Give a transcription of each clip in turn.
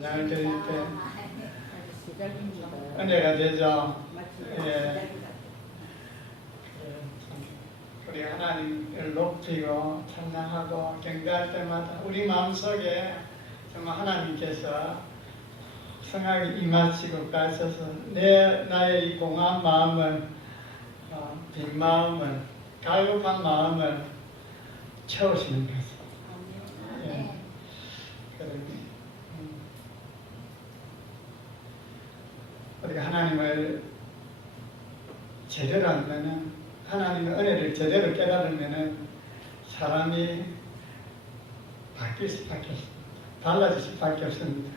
찬양을 드릴 때 은혜가 되죠. 예. 우리 하나님을 높이고 찬양하고 경배할 때마다 우리 마음속에 정말 하나님께서 성하게 임하시고 가셔서 나의 이 공허한 마음을 빈 마음을 갈급한 마음을 채우시는 것을. 예. 우리가 하나님을 제대로 알면은 하나님의 은혜를 제대로 깨달으면은 사람이 바뀔 수밖에 없습니다. 달라질 수밖에 없습니다.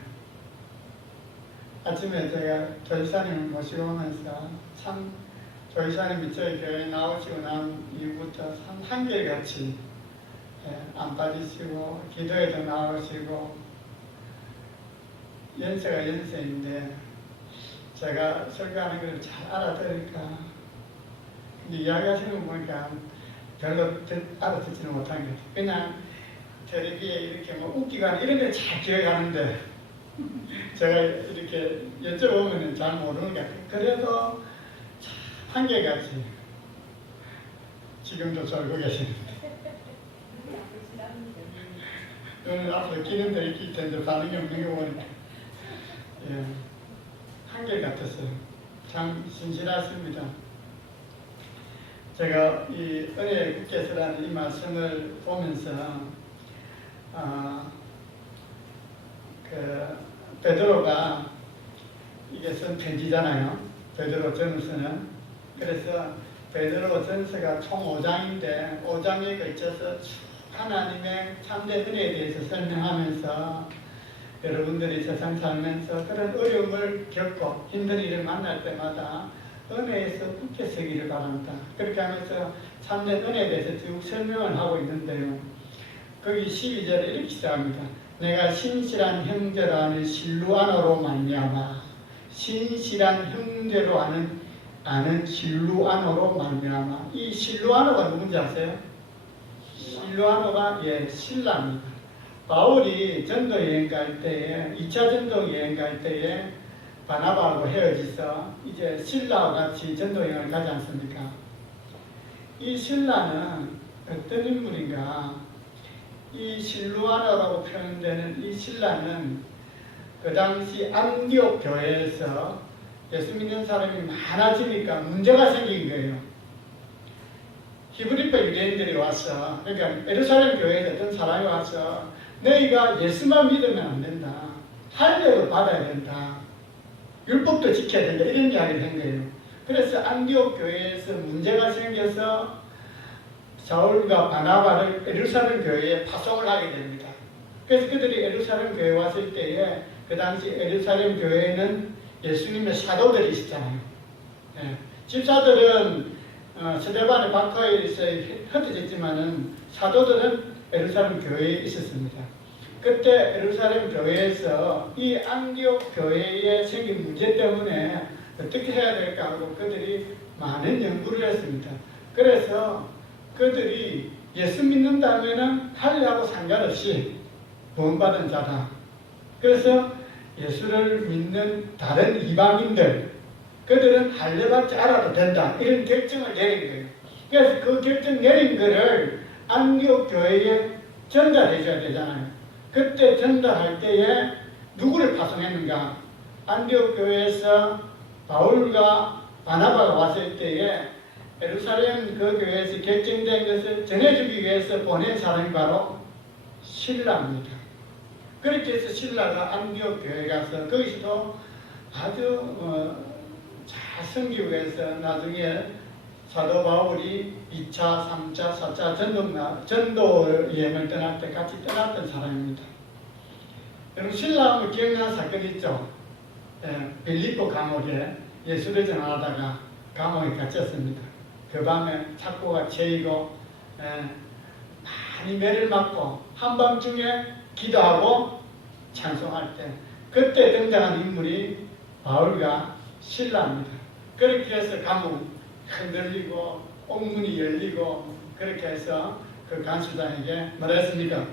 아침에 제가 조이사님을 모시고 오면서 참 조이사님이 저희 교회에 나오시고 난 이후부터 참 한결같이 안 빠지시고 기도에도 나오시고 연세가 연세인데 제가 설교하는 걸 잘 알아들으니까 이야기하시는 거 보니까 별로 알아듣지는 못한 것 같아요. 그냥 텔레비에 이렇게 뭐 웃기거나 이런 데 잘 기억하는데 제가 이렇게 여쭤보면 잘 모르는 것 같아요. 그래도 한결같이 지금도 졸고 계시는데 오늘 앞으로 끼는 데 있을 텐데 반응이 없는 거 보니까 예, 한결같았어요. 참 신실하십니다. 제가 이 은혜의 국께서라는 이 말씀을 보면서 베드로가 이게 쓴 편지잖아요. 베드로 전서는. 그래서 베드로 전서가 총 5장인데 5장에 걸쳐서 하나님의 참된 은혜에 대해서 설명하면서 여러분들이 세상 살면서 그런 어려움을 겪고 힘든 일을 만날 때마다 은혜에서 굳게 서기를 바란다. 그렇게 하면서 참된 은혜에 대해서 쭉 설명을 하고 있는데요. 거기 12절에 이렇게 시작합니다. 내가 신실한 형제로 하는 실루아노로 말미암아 신실한 형제로 아는 실루아노로 말미암아. 이 실루아노가 누군지 아세요? 실루아노가 신라입니다. 바울이 전도 여행 갈 때에 2차 전도 여행 갈 때에 바나바하고 헤어지서 이제 신라와 같이 전도 여행을 가지 않습니까? 이 신라는 어떤 인물인가? 이 실루아노라고 표현되는 이 신라는 그 당시 안디옥 교회에서 예수 믿는 사람이 많아지니까 문제가 생긴 거예요. 히브리파 유대인들이 와서, 그러니까 예루살렘 교회에 어떤 사람이 와서 너희가 예수만 믿으면 안 된다. 할례도 받아야 된다. 율법도 지켜야 된다. 이런 이야기를 한 거예요. 그래서 안디옥 교회에서 문제가 생겨서 사울과 바나바를 예루살렘 교회에 파송을 하게 됩니다. 그래서 그들이 예루살렘 교회에 왔을 때에 그 당시 예루살렘 교회에는 예수님의 사도들이 있었잖아요. 집사들은 스데반의 박하에서 흩어졌지만은 사도들은 예루살렘 교회에 있었습니다. 그때 예루살렘 교회에서 이 안디옥 교회에 생긴 문제 때문에 어떻게 해야 될까 하고 그들이 많은 연구를 했습니다. 그래서 그들이 예수 믿는다면은 할례하고 상관없이 구원받은 자다. 그래서 예수를 믿는 다른 이방인들, 그들은 할례받지 않아도 된다. 이런 결정을 내린 거예요. 그래서 그 결정 내린 거를 안디옥 교회에 전달해 줘야 되잖아요. 그때 전달할 때에 누구를 파송했는가? 안디옥 교회에서 바울과 바나바가 왔을 때에 예루살렘 그 교회에서 결정된 것을 전해주기 위해서 보낸 사람이 바로 신라입니다. 그렇게 해서 신라가 안디옥 교회에 가서 거기서도 아주 잘 섬기고 해서 나중에 사도 바울이 2차, 3차, 4차 전도 여행을 떠날 때 같이 떠났던 사람입니다. 여러분 신라하면 기억나는 사건 있죠? 빌립보 감옥에 예수를 전하다가 감옥에 갇혔습니다. 그 밤에 착고가 채이고 많이 매를 맞고 한밤중에 기도하고 찬송할 때 그때 등장한 인물이 바울과 신라입니다. 그렇게 해서 감옥 흔들리고 옥문이 열리고 그렇게 해서 그 간수장에게 뭐라 했습니까?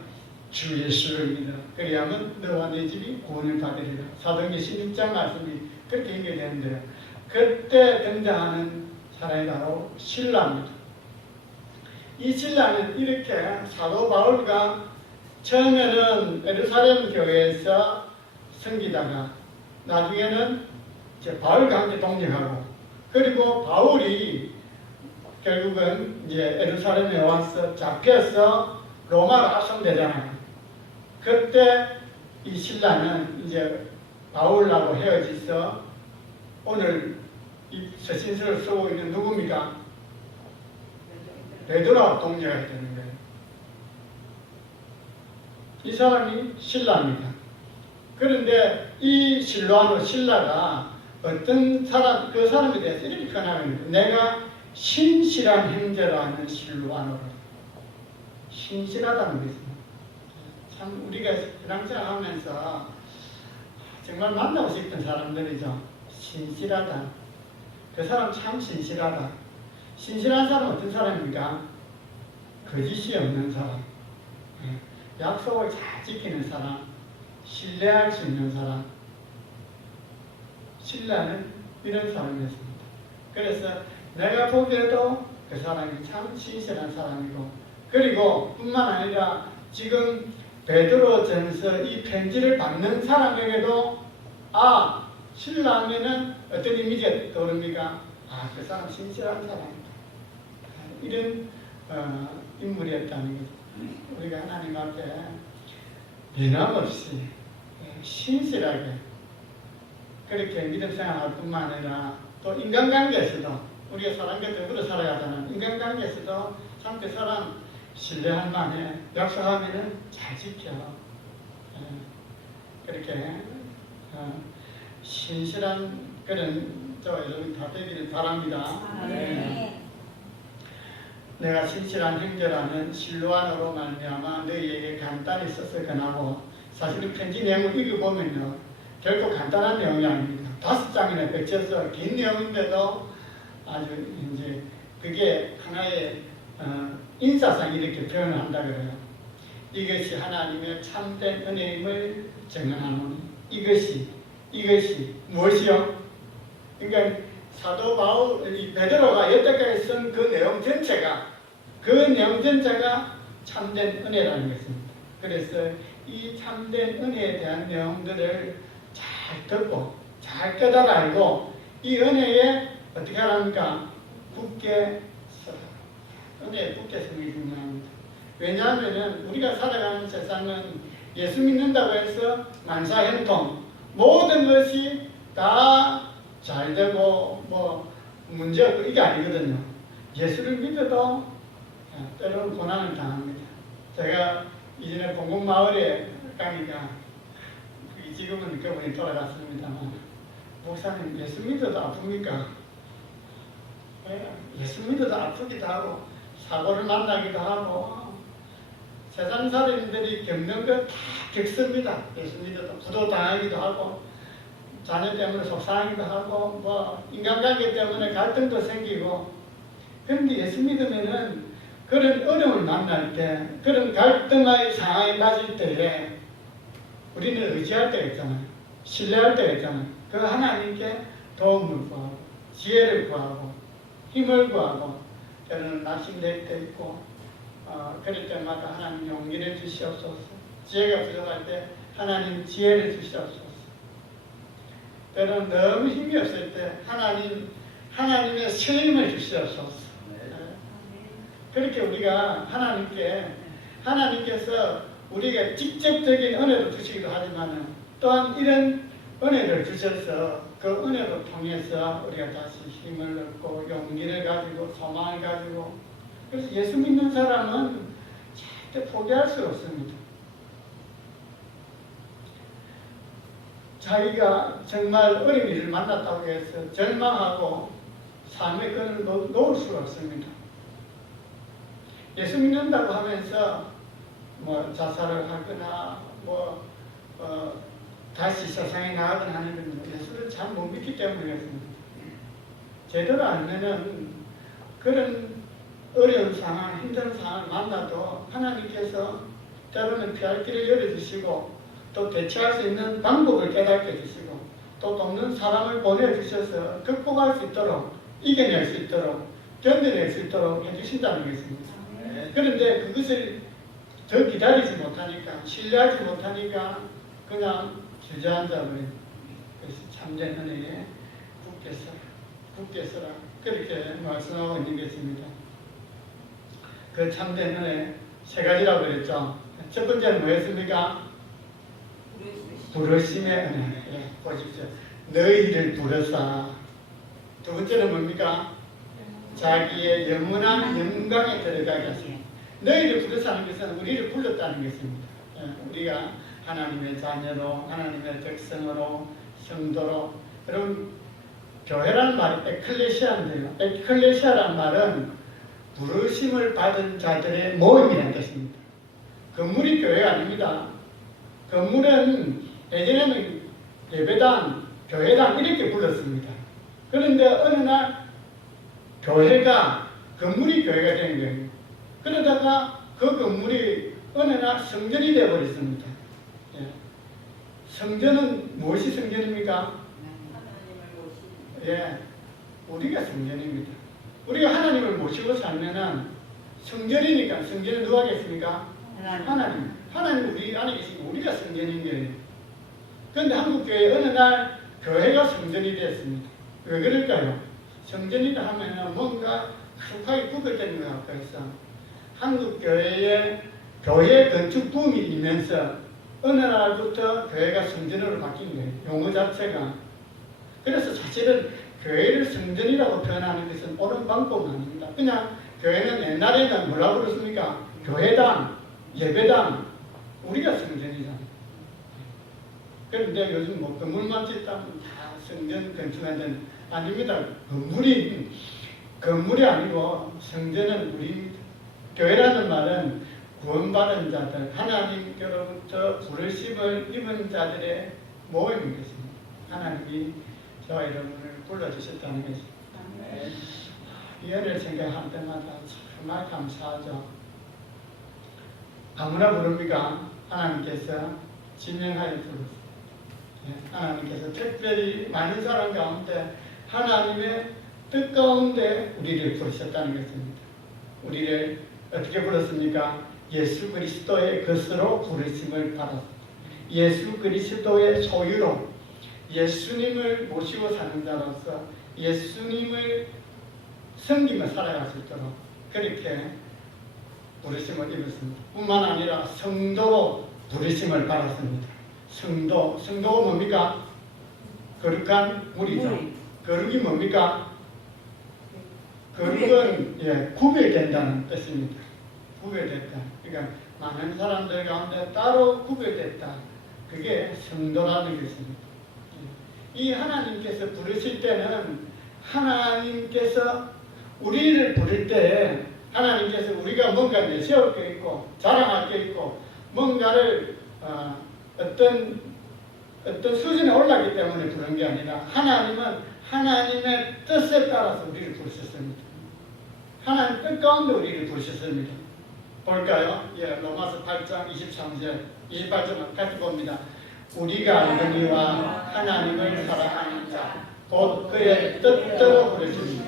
주 예수를 믿어. 그리하면 너와 내 집이 구원을 받으리라. 사도행전 16장 말씀이 그렇게 연결되는데요. 그때 등장하는 사람이 바로 신라입니다. 이 신라는 이렇게 사도 바울과 처음에는 예루살렘 교회에서 섬기다가 나중에는 이제 바울과 함께 동력하고, 그리고 바울이 결국은 이제 예루살렘에 와서 잡혀서 로마로 압송되잖아요. 그때 이 신라는 이제 바울하고 헤어져서 오늘 이 서신서를 쓰고 있는 누굽니까? 베드로와 동료가 되는 거예요. 이 사람이 신라입니다. 그런데 이 실로아노 신라가 어떤 사람, 그 사람에 대해서 이렇게 표현합니다. 내가 신실한 형제라 하는 실로아노를. 신실하다는 것입니다. 참 우리가 신앙생활 하면서 정말 만나고 싶은 사람들이죠. 신실하다. 그 사람 참 신실하다. 신실한 사람은 어떤 사람입니까? 거짓이 없는 사람, 약속을 잘 지키는 사람, 신뢰할 수 있는 사람. 신라는 이런 사람이었습니다. 그래서 내가 보기에도 그 사람이 참 신실한 사람이고, 그리고 뿐만 아니라 지금 베드로전서 이 편지를 받는 사람에게도 신라하면은 어떤 이미지가 떠오릅니까? 그 사람 신실한 사람이다. 이런 인물이었다는 거죠. 우리가 하나님 앞에 변함없이 신실하게 그렇게 믿음 생활할 뿐만 아니라 또 인간관계에서도 우리가 사람과 더불어 살아야 하잖아요. 인간관계에서도 참 그 사람 신뢰할 만해. 약속하면은 잘 지켜. 그렇게 신실한 그런 여러분 다 되기를 바랍니다. 내가 신실한 형제라는 실로아노로 말미암아 너희에게 간단히 써서 전하고, 사실은 편지 내용을 읽어보면요 결코 간단한 내용이 아닙니다. 5장이나 펼쳐서 긴 내용인데도 아주 이제 그게 하나의 인사상 이렇게 표현을 한다 그래요. 이것이 하나님의 참된 은혜임을 증언하노니. 이것이 무엇이요? 그러니까 사도 바울, 이 베드로가 여태까지 쓴 그 내용 전체가 참된 은혜라는 것입니다. 그래서 이 참된 은혜에 대한 내용들을 잘 듣고 잘 깨달아 알고 이 은혜에 어떻게 하랍니까? 굳게 서라. 은혜에 굳게 서는 게 중요합니다. 왜냐하면 우리가 살아가는 세상은 예수 믿는다고 해서 만사형통 모든 것이 다 잘 되고 뭐 문제 없고 이게 아니거든요. 예수를 믿어도 때로는 고난을 당합니다. 제가 이전에 봉국마을에 가니까 지금은 그분이 돌아갔습니다만, 목사님 예수 믿어도 아픕니까? 예수 믿어도 아프기도 하고 사고를 만나기도 하고 세상 사람들이 겪는 것 다 겪습니다. 예수 믿어도 부도당하기도 하고 자녀 때문에 속상하기도 하고 뭐 인간관계 때문에 갈등도 생기고. 그런데 예수 믿으면은 그런 어려움을 만날 때, 그런 갈등의 상황에 빠질 때에 우리는 의지할 때가 있잖아요. 신뢰할 때가 있잖아요. 그 하나님께 도움을 구하고 지혜를 구하고 힘을 구하고, 때로는 낙심될 때 있고 그럴 때마다 하나님 용기를 주시옵소서. 지혜가 부족할 때 하나님 지혜를 주시옵소서. 때로는 너무 힘이 없을 때 하나님의 힘을 주시옵소서. 그렇게 우리가 하나님께서 우리가 직접적인 은혜를 주시기도 하지만 또한 이런 은혜를 주셔서 그 은혜를 통해서 우리가 다시 힘을 얻고 용기를 가지고 소망을 가지고, 그래서 예수 믿는 사람은 절대 포기할 수 없습니다. 자기가 정말 어려운 일을 만났다고 해서 절망하고 삶의 끈을 놓을 수가 없습니다. 예수 믿는다고 하면서 뭐 자살을 하거나 다시 세상에 나가거나 하는 건 예수를 잘 못 믿기 때문이었습니다. 제대로 알면은 그런 어려운 상황, 힘든 상황을 만나도 하나님께서 때로는 피할 길을 열어주시고 또 대처할 수 있는 방법을 깨닫게 해주시고 또 돕는 사람을 보내주셔서 극복할 수 있도록 이겨낼 수 있도록 견뎌낼 수 있도록 해주신다는 것입니다. 그런데 그것을 더 기다리지 못하니까 신뢰하지 못하니까 그냥 주저앉아버린 그래서 참된 은혜에 굳게 서라 그렇게 말씀하고 있는 것입니다. 그 참된 은혜 세 가지라고 그랬죠. 첫 번째는 뭐였습니까? 부르심의 은혜. 예, 보십시오. 너희를 부르사. 두 번째는 뭡니까? 자기의 영원한 영광에 들어가게 하십니다. 너희를 부르사는 것은 우리를 불렀다는 것입니다. 예, 우리가 하나님의 자녀로 하나님의 백성으로 성도로 여러분 교회라는 말이 에클레시아인데요. 에클레시아라는 말은 부르심을 받은 자들의 모임이라는 뜻입니다. 건물이 교회가 아닙니다. 건물은 예전에는 예배당, 교회당 이렇게 불렀습니다. 그런데 어느 날 교회가 건물이 교회가 된 거예요. 그러다가 그 건물이 어느 날 성전이 되어버렸습니다. 예. 성전은 무엇이 성전입니까? 예, 우리가 성전입니다. 우리가 하나님을 모시고 살면은 성전이니까 성전은 누가 겠습니까? 하나님. 하나님 우리 안에 계시고 우리가 성전인 거예요. 그런데 한국교회 어느 날 교회가 성전이 되었습니다. 왜 그럴까요? 성전이다 하면은 뭔가 크게 구별되는 것 같아서 한국교회의 교회 건축 붐이 일면서 어느 날부터 교회가 성전으로 바뀐 거예요. 용어 자체가. 그래서 사실은 교회를 성전이라고 표현하는 것은 옳은 방법은 아닙니다. 그냥 교회는 옛날에는 뭐라고 그랬습니까? 교회당, 예배당, 우리가 성전이잖아요. 그런데 요즘 뭐 건물만 짓다면 다 성전 건축하는 아닙니다. 건물이 아니고 성전은 우리입니다. 교회라는 말은 구원받은 자들, 하나님께로부터 부르심을 입은 자들의 모임인 것입니다. 하나님이 저와 여러분을 불러주셨다는 것입니다. 이 은혜를 생각할 때마다 정말 감사하죠. 아무나 부릅니까? 하나님께서 지명하여 부르셨습니다. 하나님께서 특별히 많은 사람 가운데 하나님의 뜻 가운데 우리를 부르셨다는 것입니다. 우리를 어떻게 불렀습니까? 예수 그리스도의 것으로 부르심을 받았습니다. 예수 그리스도의 소유로 예수님을 모시고 사는 자로서 예수님을 섬기며 살아갈 수 있도록 그렇게 부르심을 입었습니다. 뿐만 아니라 성도로 부르심을 받았습니다. 성도가 뭡니까? 거룩한 물이죠. 거룩이 뭡니까? 거룩은 구별된다는 뜻입니다. 구별됐다. 그러니까 많은 사람들 가운데 따로 구별됐다. 그게 성도라는 것입니다. 이 하나님께서 부르실 때는 하나님께서 우리를 부를 때 하나님께서 우리가 뭔가 내세울 게 있고 자랑할 게 있고 뭔가를 어떤 수준에 올랐기 때문에 부른 게 아니라 하나님은 하나님의 뜻에 따라서 우리를 부르셨습니다. 하나님 뜻 가운데 우리를 부르셨습니다. 볼까요? 로마서 8장 23절 28절 같이 봅니다. 우리가 알거니와 하나님을 사랑하는 자 곧 그의 뜻대로 부르시니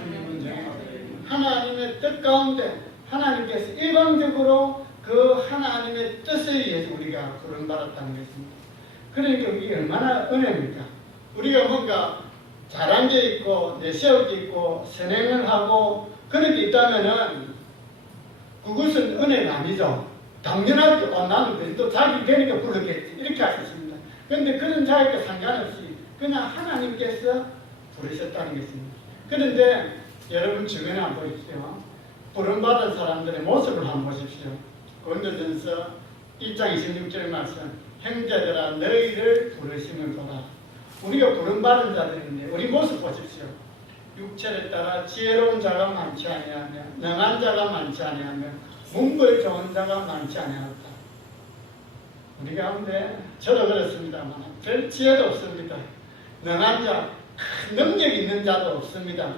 하나님의 뜻 가운데 하나님께서 일방적으로 그 하나님의 뜻에 의해서 우리가 부름받았다는 것입니다. 그러니까 이게 얼마나 은혜입니까? 우리가 뭔가 잘한 게 있고 내세울 게 있고 선행을 하고 그런 게 있다면은 그것은 은혜가 아니죠. 당연하죠. 나는 그래도 자기 되니까 불렀겠지. 이렇게 할 수 있습니다. 그런데 그런 자에게 상관없이 그냥 하나님께서 부르셨다는 것입니다. 그런데 여러분 주변에 한번 보십시오. 부름받은 사람들의 모습을 한번 보십시오. 고린도전서 1장 26절 말씀 형제들아 너희를 부르심을 보라. 우리가 부름받은 자들인데 우리 모습 보십시오. 육체를 따라 지혜로운 자가 많지 아니하며 능한 자가 많지 아니하며 문벌 좋은 자가 많지 아니하다. 우리 가운데 저도 그렇습니다만 별 지혜도 없습니다. 능한 자, 큰 능력 있는 자도 없습니다.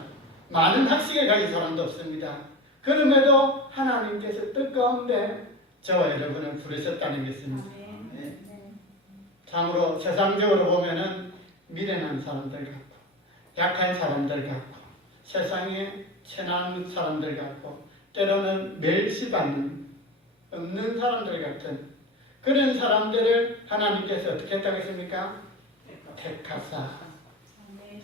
많은 학식을 가진 사람도 없습니다. 그럼에도 하나님께서 뜻 가운데 저와 여러분을 부르셨다는 것입니다. 아멘. 참으로 세상적으로 보면은 미련한 사람들 같고 약한 사람들 같고 세상에 천한 사람들 같고 때로는 멸시받는 없는 사람들 같은 그런 사람들을 하나님께서 어떻게 했다고 했습니까? 택하사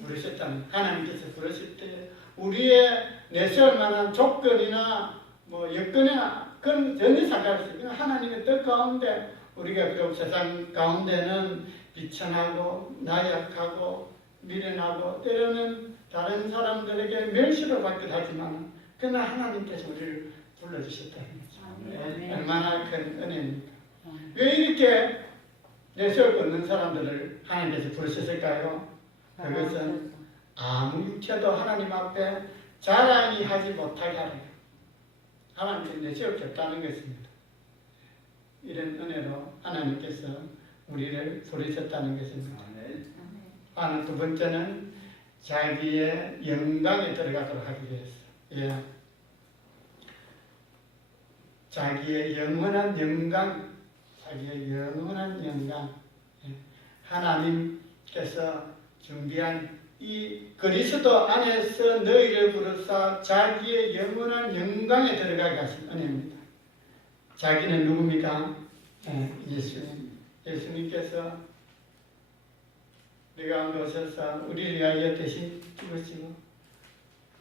부르셨다는 하나님께서 부르실 때 우리의 내세울 만한 조건이나 뭐 여건이나 그런 전혀 상관없어요. 그냥 하나님의 뜻 가운데 우리가 비록 세상 가운데는 비천하고 나약하고 미련하고 때로는 다른 사람들에게 멸시를 받기도 하지만 그러나 하나님께서 우리를 불러주셨다는 거죠. 얼마나 큰 은혜입니까? 왜 이렇게 내세울 거 없는 사람들을 하나님께서 부르셨을까요? 그것은 아무 육체도 하나님 앞에 자랑이 하지 못하게 하려고 하나님께서 내세울 게 없다는 것입니다. 이런 은혜로 하나님께서 우리를 부르셨다는 것입니다. 하나 두 번째는 자기의 영광에 들어가도록 하기 위해서. 예. 자기의 영원한 영광, 자기의 영원한 영광. 예. 하나님께서 준비한 이 그리스도 안에서 너희를 부르사 자기의 영원한 영광에 들어가게 하신 은혜입니다. 자기는 누굽니까? 예수님. 예수님께서 우리 가운데 오셔서 우리를 위하여 대신 죽으시고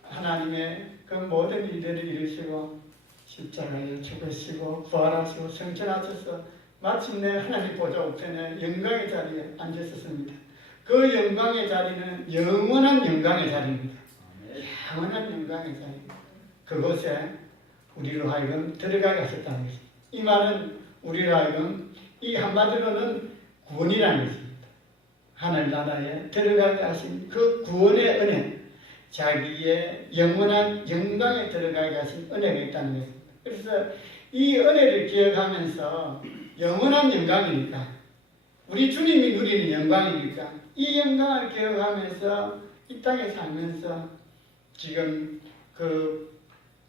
하나님의 그 모든 일들을 이루시고 십자가에 죽으시고 부활하시고 승천하셔서 마침내 하나님 보좌 우편에 영광의 자리에 앉으셨습니다. 그 영광의 자리는 영원한 영광의 자리입니다. 영원한 영광의 자리입니다. 그곳에 우리로 하여금 들어가게 하셨다는 것입니다. 이 말은 우리로 하여금 이 한마디로는 구원이라는 것입니다. 하늘나라에 들어가게 하신 그 구원의 은혜, 자기의 영원한 영광에 들어가게 하신 은혜가 있다는 것입니다. 그래서 이 은혜를 기억하면서 영원한 영광이니까 우리 주님이 누리는 영광이니까 이 영광을 기억하면서 이 땅에 살면서 지금 그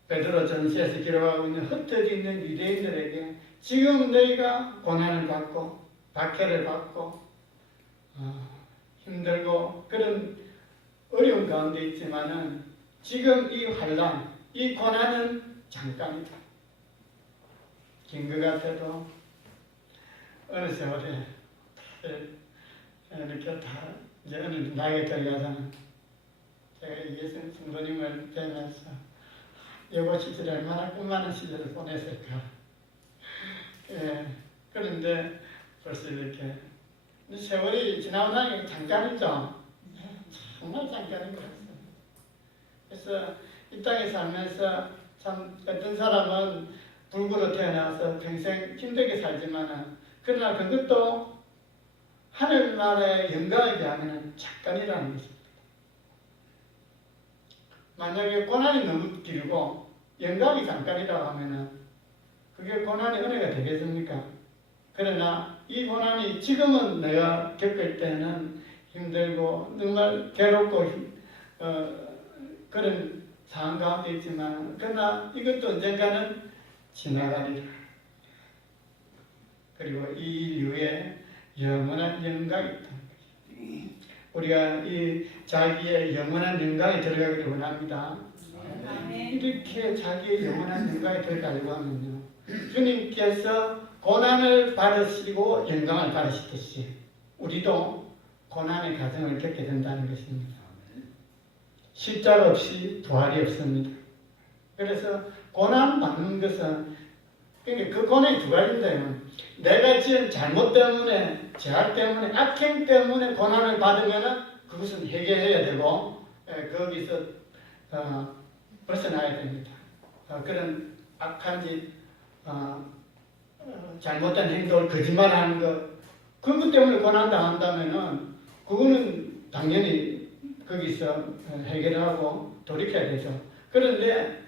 베드로 전서에서 기록하고 있는 흩어져 있는 유대인들에게 지금 너희가 고난을 받고 박해를 받고 힘들고 그런 어려운 가운데 있지만은 지금 이 환난, 이 고난은 잠깐이다. 긴 것 같아도 어느 세월에 이렇게 다 이제 어느 나이가 들어가잖아. 제가 예수 성도님을 뵈면서 여고 시절에 얼마나 꿈많은 시절을 보냈을까. 예, 그런데 벌써 이렇게 세월이 지나고 나니 잠깐이죠. 정말 잠깐인 것 같습니다. 그래서 이 땅에 살면서 참 어떤 사람은 불구로 태어나서 평생 힘들게 살지만 그러나 그것도 하늘나라의 영광에 비하면 잠깐이라는 것입니다. 만약에 고난이 너무 길고 영광이 잠깐이라고 하면 그게 고난의 은혜가 되겠습니까? 그러나 이 고난이 지금은 내가 겪을 때는 힘들고 정말 괴롭고 그런 상황 가운데 있지만 그러나 이것도 언젠가는 지나가리라. 그리고 이 인류의 영원한 영광이 있다. 우리가 이 자기의 영원한 영광에 들어가기를 원합니다. 이렇게 자기의 영원한 영광에 들어가려고 하면요, 주님께서 고난을 받으시고 영광을 받으시듯이 우리도 고난의 과정을 겪게 된다는 것입니다. 십자가 없이 부활이 없습니다. 그래서 고난 받는 것은 그러니까 그 고난이 두 가지인데요. 내가 지은 잘못 때문에, 죄악 때문에, 악행 때문에 고난을 받으면 그것은 해결해야 되고 거기서 벗어나야 됩니다. 그런 악한 짓, 잘못된 행동을 거짓말하는 것, 그것 때문에 고난당한다면은 그거는 당연히 거기서 해결하고 돌이켜야 되죠. 그런데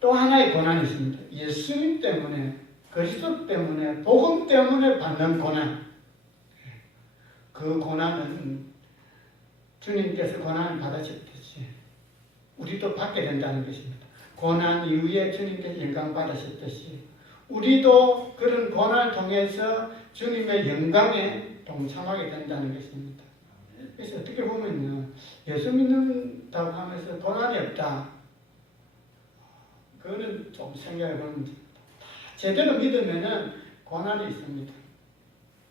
또 하나의 고난이 있습니다. 예수님 때문에, 그리스도 때문에, 복음 때문에 받는 고난. 그 고난은 주님께서 고난을 받으셨듯이 우리도 받게 된다는 것입니다. 고난 이후에 주님께서 영광 받으셨듯이 우리도 그런 고난을 통해서 주님의 영광에 동참하게 된다는 것입니다. 그래서 어떻게 보면요, 예수 믿는다고 하면서 고난이 없다. 그거는 좀 생각해 보면 제대로 믿으면은 고난이 있습니다.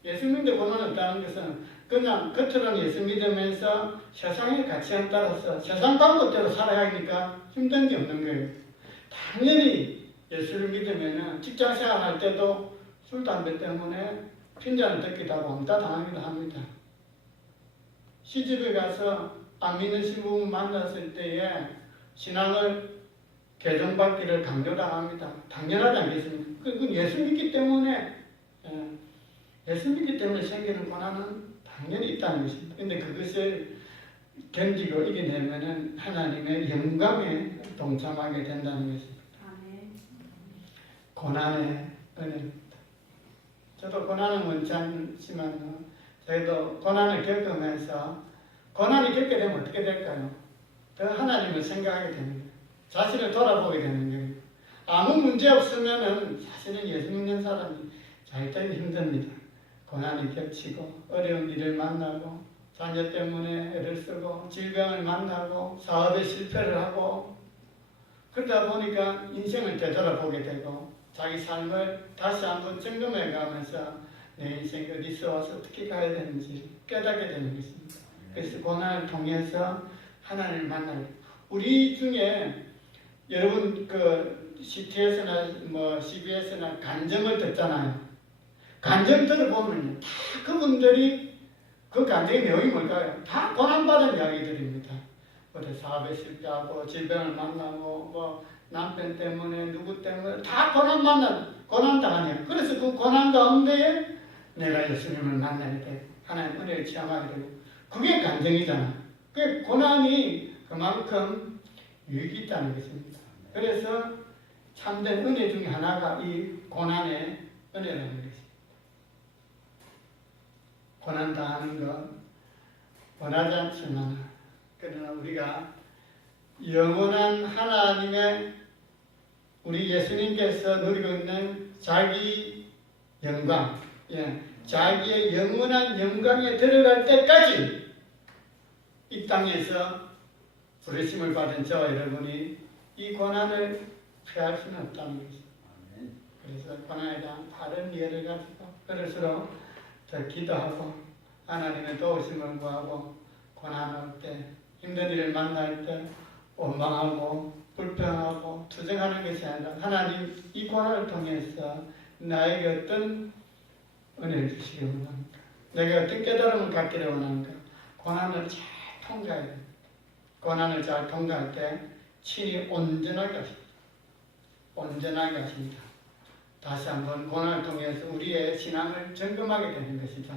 예수 믿는데 고난이 없다는 것은 그냥 겉으로는 예수 믿으면서 세상의 가치에 따라서 세상 방법대로 살아야 하니까 힘든 게 없는 거예요. 당연히 예수를 믿으면은 직장 생활할 때도 술, 담배 때문에 핀잔을 듣기도 하고 왕따 당하기도 합니다. 시집에 가서 안 믿는 신부 만났을 때에 신앙을 개정받기를 강요당합니다. 당연하지 않겠습니까? 그건 예수 믿기 때문에 예수 믿기 때문에 생기는 고난은 당연히 있다는 것입니다. 그런데 그것을 견디고 이겨내면은 하나님의 영광에 동참하게 된다는 것입니다. 고난의 은혜입니다. 저도 고난은 원치 않지만 저희도 고난을 겪으면서 고난이 겪게 되면 어떻게 될까요? 더 하나님을 생각하게 되는 거예요. 자신을 돌아보게 되는 거예요. 아무 문제 없으면은 사실은 예수 믿는 사람이 절대 힘듭니다. 고난이 겹치고 어려운 일을 만나고 자녀 때문에 애를 쓰고 질병을 만나고 사업에 실패를 하고 그러다 보니까 인생을 되돌아보게 되고 자기 삶을 다시 한번 점검해 가면서 내 인생이 어디서 와서 어떻게 가야 되는지 깨닫게 되는 것입니다. 그래서 고난을 통해서 하나님을 만나요. 우리 중에 여러분 그 CTS나 뭐 CBS나 간증을 듣잖아요. 간증 들어보면 다 그분들이 그 간증의 내용이 뭘까요? 다 고난받은 이야기들입니다. 어디 사업에 실패하고 질병을 만나고 뭐 남편 때문에 누구 때문에 다 고난 당하냐. 그래서 그 고난 가운데에 내가 예수님을 만나게 되고 하나님 은혜를 체험하게 되고 그게 간증이잖아. 그 고난이 그만큼 유익이 있다는 것입니다. 그래서 참된 은혜 중에 하나가 이 고난의 은혜라는 것입니다. 고난 당하는 것 원하지 않지만 그러나 우리가 영원한 하나님의 우리 예수님께서 누리고 있는 자기 영광, 자기의 영원한 영광에 들어갈 때까지 이 땅에서 부르심을 받은 저와 여러분이 이 고난을 피할 수는 없다는 것입니다. 그래서 고난에 대한 다른 이해를 가지고 그럴수록 더 기도하고 하나님의 도우심을 구하고 고난할 때 힘든 일을 만날 때 원망하고 불평하고 투정하는 것이 아니라 하나님 이 고난을 통해서 나에게 어떤 은혜를 주시기 원합니까? 내가 어떤 깨달음을 갖기를 원합니까? 고난을 잘 통과해야 됩니다. 고난을 잘 통과할 때 친히 온전하게 하십니다. 온전하게 하십니다. 다시 한번 고난을 통해서 우리의 신앙을 점검하게 되는 것이죠.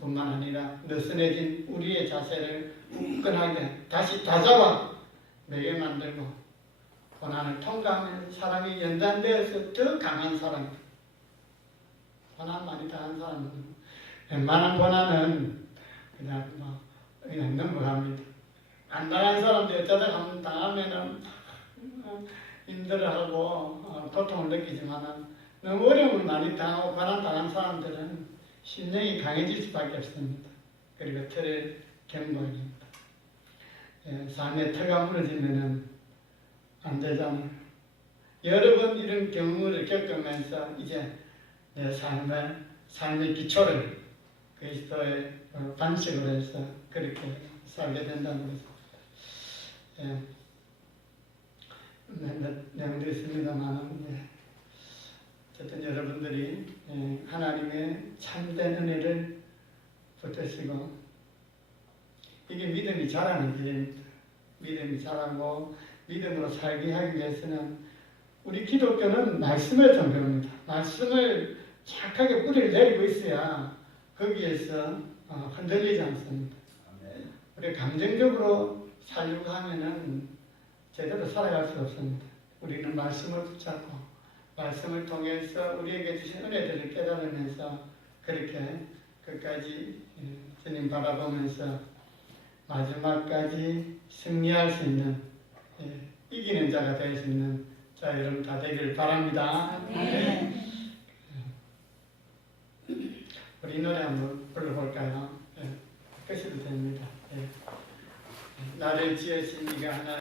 뿐만 아니라 느슨해진 우리의 자세를 굳건하게 다시 다잡아 매게 만들고 고난을 통과하면 사람이 연단되어서 더 강한 사람입니다. 고난 많이 당한 사람은 웬만한 고난은 그냥 넘어갑니다. 안 당한 사람들 어쩌다 한번 당하면은 힘들어하고 고통을 느끼지만 너무 어려움을 많이 당하고 고난 당한 사람들은 심령이 강해질 수밖에 없습니다. 그리고 틀을 견고하게 됩니다. 삶의 터가 무너지면은 안 되잖아요. 여러 번 이런 경우를 겪으면서 이제 내 삶의 기초를 그리스도의 반석으로 해서 그렇게 살게 된다는 것입니다. 내용도 있습니다만 어쨌든 여러분들이 하나님의 참된 은혜를 붙드시고 이게 믿음이 자라는 길입니다. 믿음이 자라고 믿음으로 살게 하기 위해서는 우리 기독교는 말씀을 존경합니다. 말씀을 착하게 뿌리를 내리고 있어야 거기에서 흔들리지 않습니다. 우리 감정적으로 살려고 하면은 제대로 살아갈 수 없습니다. 우리는 말씀을 붙잡고 말씀을 통해서 우리에게 주신 은혜들을 깨달으면서 그렇게 끝까지 주님 바라보면서 마지막까지 승리할 수 있는 이기는 자가 될 수 있는 자, 여러분 다 되길 바랍니다. 네. 우리 노래 한번 불러볼까요? 예, 끝이도 됩니다. 예. 나를 지으신 이가 하나